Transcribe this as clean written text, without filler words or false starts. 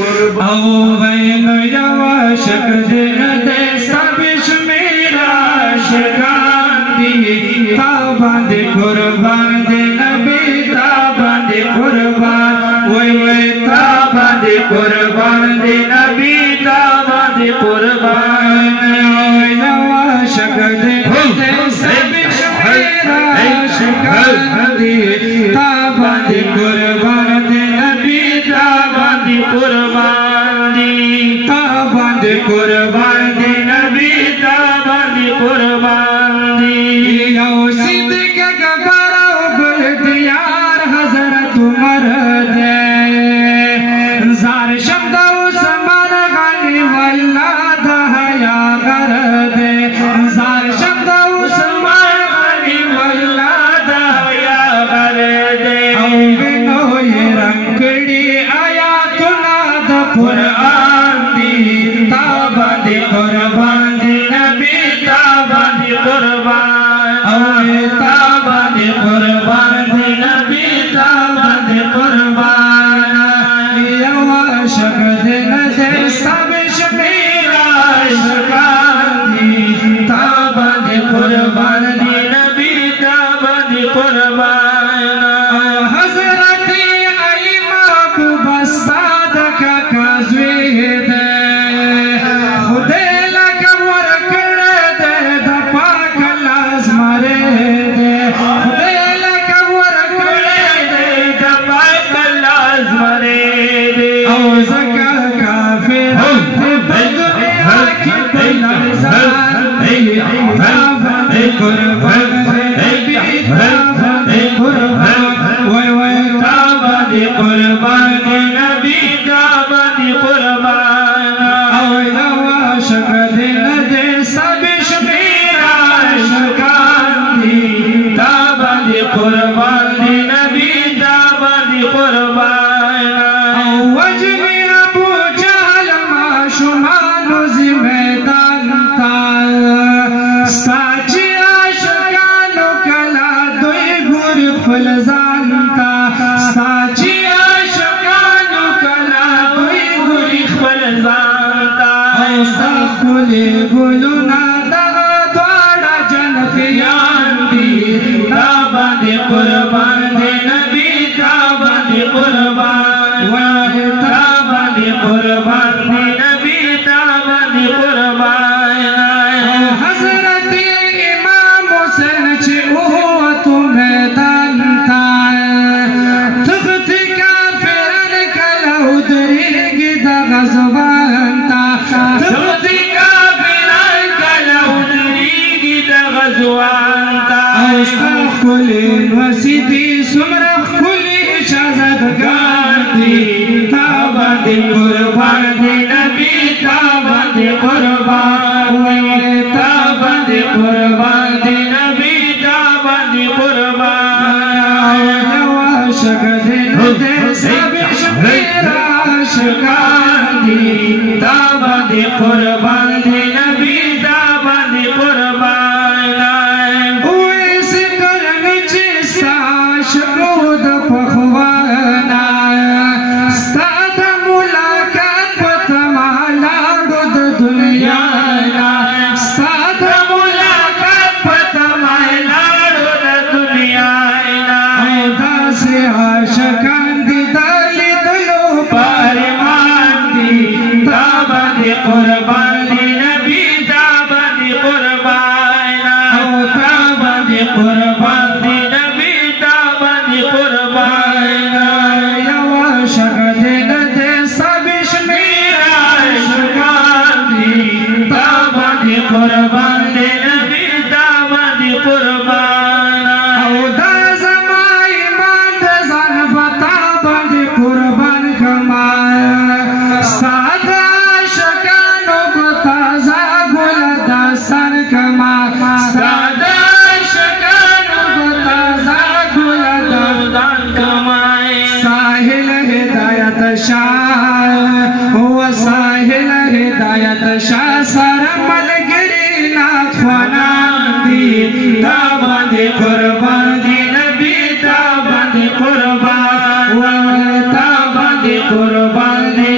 او وین یواشق دین دے سبش میرا شکان دی تابان دی قربان دی نبی تابان دی قربان وی وی تابان دی قربان دی نبی تابان دی قربان یواشق دین دے سبش میرا شکان دی تابان دی قربان دی نبی تابان دی قربان دی تابان دی قربان دی نبی تابان دی قربان دی یو صدق گبر او بل دیار حضرت عمر دے زار شمد عثمان غنی واللہ دا حیا غر دے زار شمد عثمان غنی واللہ دا حیا غر دے او بنو یہ رنگڑی آیاتنا دا قرآن دی تابان دی قربان دی نبی تابان دی قربان او تابان دی قربان دی نبی تابان دی قربان یواشق دین دے سبش میرا شکان دی تابان دی قربان دی نبی تابان دی قربان حضرت علی محبوب استاد کا کازوی دے خدے لگا ورکڑ دے دا پاک لازمارے دے خدے لگا ورکڑ دے دا پاک لازمارے دے او زکا کافر بدنیا کی بلرزان تابان دی قربان نبی تابان دی قربان وی وی تابان دی قربان نبی تابان دی قربان او یواشق دین دے سبش میرا شکان دی تابان دی قربان دی نبی تابان دی قربان او وجنی ابو جہل معشومان زی میدان تا ساچی عاشقانو کلا دوی گور فلزان تا ساچی عاشقانو کلا دوی گور فلزان تا استخلی گلونا دغا دوارا جنتیان دی تابان دی قربان دی نبی تابان دی قربان تابان دی قربان دی نبی تابان دی قربان حضرت امام حسین چی اوتو میدان تا تخت کافران کلو دریگی دا غزوان تا تخت کافران کلو دریگی دا غزوان تا اشتاق کلی وسیدی سمرخ کلی شازدگان دی تابان دی قربان دی نبی تابان دی قربان تابان دی قربان دی نبی تابان دی قربان یواشق دین دے سبش میرا شکان دی تابان دی قربان دی نبی تابان دی قربان اویس کرمی چیستا شکود پخوانا ستاد ملاقات پتمالاڑو د دنیا ستاد ملاقات پتمالاڑو د دنیا او داسی عاشقان دی دالی دلو پارمان دی تابان دی قربان دی نبی تابان دی قربان او تابان دی قربان دی نبی تابان دی قربان یواشق دین دے سبش میرا شکان دی تابان دی قربان دی نبی تابان دی قربان او دا زما ایمان دا زن بتابان دی قربان کما ساد عاشقانو بتازا گل داستان کما ساد عاشقانو بتازا گل داستان کما ساحل ہدایت شاہ و ساحل ہدایت شاہ سر ملگری ناخوانان دی تابان دی قربان دی نبی تابان دی قربان تابان دی قربان دی